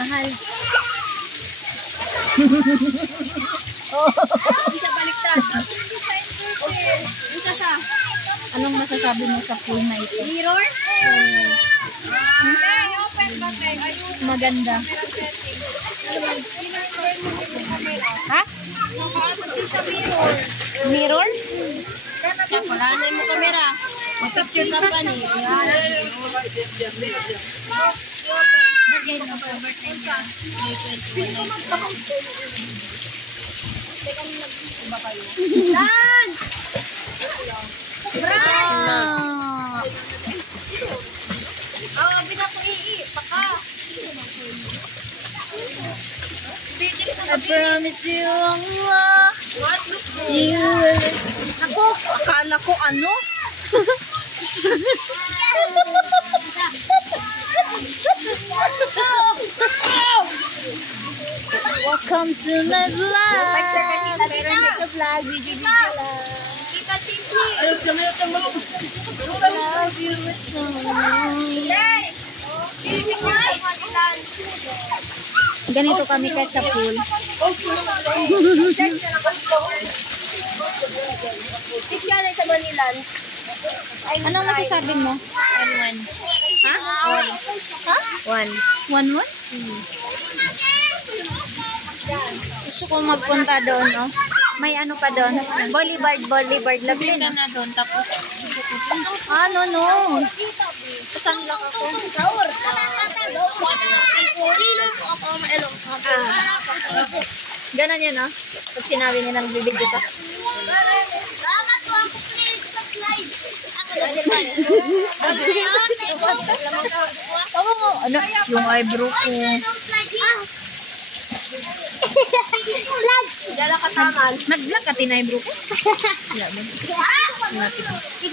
Mahal. Isa baliktad. Isa siya. Anong masasabi mo sa pool na ito? Mirror? Maganda. Ha? Mirror? Siya, paranin mo kamera. Mag-picture ka pa ni. Birthday na po. Birthday niya. Dance! Ah! Oh, binakuii. Baka. I promise you, Allah. You will. Ako, akala ko ano? Welcome to my vlog. Vlog, video lang. Love you with so ganito kami kahit sa pool. Picture sa Manilan. Anong masasabi mo? 1-1. Ha? 1. Ha? 1. 1-1? Gusto ko magpunta doon, no? May ano pa doon? Boulevard. Lovely na doon. Tapos, no. Pasanglak ako. Ganon yun, no? Pag sinabi nilang bibigyo ka. Ano? Yung eyebrow ko. Nag-vlog ka, tinayebrow ko.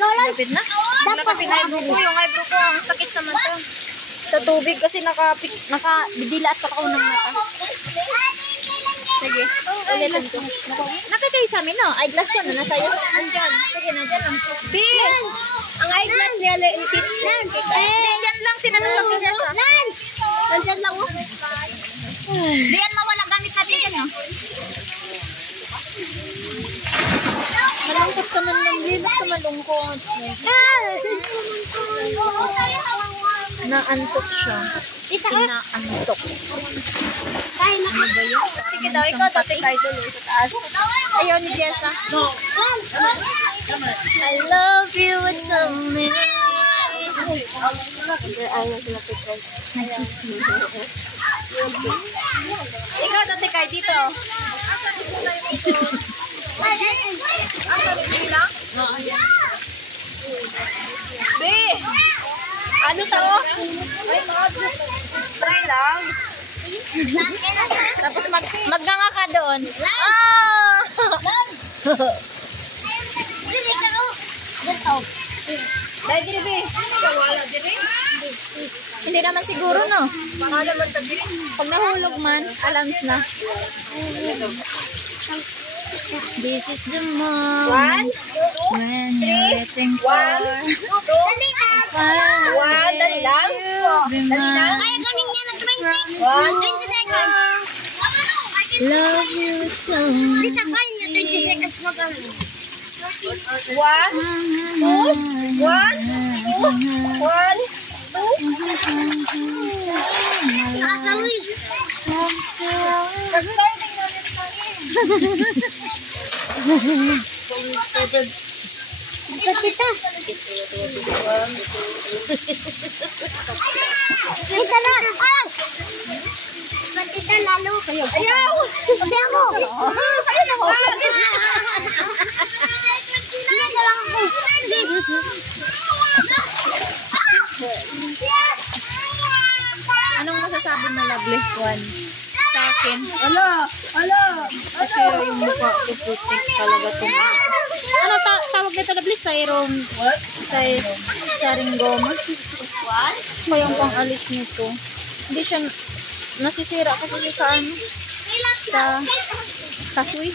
Lapit na. Nag-vlog ka, tinayebrow ko. Yung eyebrow ko, ang sakit sa mata. Sa tubig kasi nakabidilat ako ng mata. Sige. Ulitin ko. Nakatay sa amin, no? Eyeglass ko na nasa'yo. Andyan. Sige, nandyan lang. Bin! Ang eyeglass niya, Nandyan lang. Tinanong lang niya siya. nandyan lang. Diyan mawala gamit natin yan, no? Malungkot ka man lang. Bakit ka malungkot? Naantok siya. Inaantok. Ano ba yun? Sige daw, ikaw tatay tayo doon sa taas. Ayaw ni Jessa. No. I love you with so many. Ikaw tatay kayo dito. Be! Ano tao? Try lang. Tapos magnganga ka doon. Ah! Dili ka o. Dito. Dahil dili be. Wala dili. Hindi naman siguro, no? Baka naman ta dili. Pag nahulog man, alarms na. This is the moment when you're waiting for. 1, 2, 1, dali lang. Kaya ganin niya ng 20 seconds. Love you so much. Dito kayo na 20 seconds mag-ano. 1, 2, 1, 2, 1, 2. Asawi. Nag-starting na ulit kami. Tita. Tita na. Tita lalo. Ayaw. Sabi ako. Ayaw na ako. Hindi ka lang ako. Anong masasabi mo, lovely one? Sa akin. Kasi yung mukha ko putik talaga ito. Ano tawag nito, lovely? Saringgoma? Kaya yung pang-alis nito. Hindi siya nasisira kasi sa ano? Sa kaswi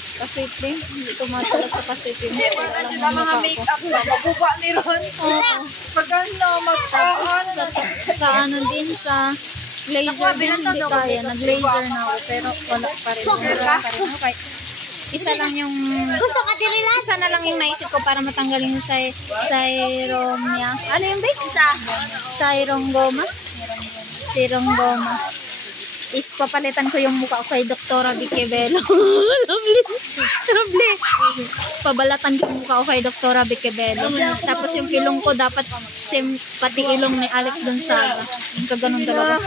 cream. Hindi tumatala sa kaswi cream. Mga make-up na mabuba ni Ron. Oo. Pagkano Tapos sa ano din, sa Laser din, hindi kaya. Nag-laser na ako, pero wala pa rin. Wala pa rin. Okay. Isa lang yung... Gusto ka dililan? Isa na lang yung naisip ko para matanggal yung Syromia. Ano yung ba? Syrongoma? Syrongoma. Is papalitan ko yung mukha ko kay Doktora Vicky Bello. Lovely. Pabalatan ko yung mukha ko kay Doktora Vicky Bello. Tapos yung ilong ko dapat same pati ilong ni Alex Gonzaga. Yung kaganon talaga.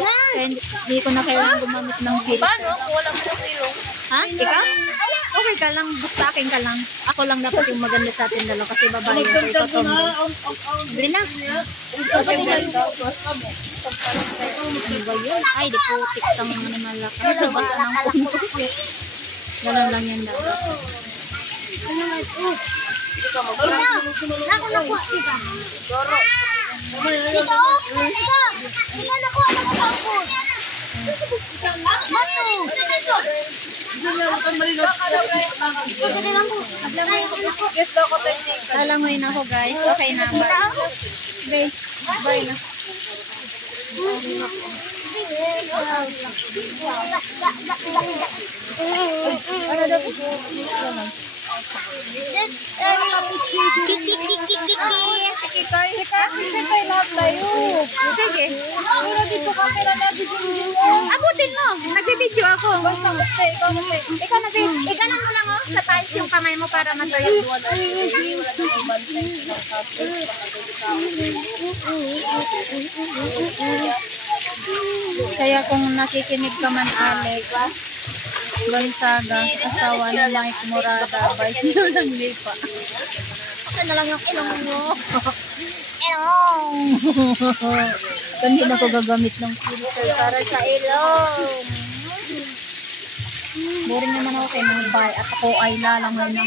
Kaya hindi ko na kailangan gumamit ng filter. Paano? Walang ilong. Ha? Ikaw? Okay ka lang. Basta akin ka lang. Ako lang dapat yung maganda sa atin dalawa kasi babae ko ikaw tomboy. Hindi na. Ano ba yun? Ay, di putik tang mga malaka. Ito basta ng punto. Ganun lang yan dapat. Ako nakuha. Tita. Tita, Tita, nakuha na ko sa upo. Bato. Lalangoy na ako guys. Okay na. Bye. Bye na. Sige. Abutin mo. Nagbibidyo ako. Ikanan mo lang sa tiles yung kamay mo para matuyo. Kaya kung nakikinig ka man, Alex Gonzaga, asawa ni Mike Morada, by sino lang lipa. Akin na lang yung ilong mo. Ilong! Ganyan ako gagamit ng filter para sa ilong. Boring naman ako kay mga bay at ako ay lalangoy ng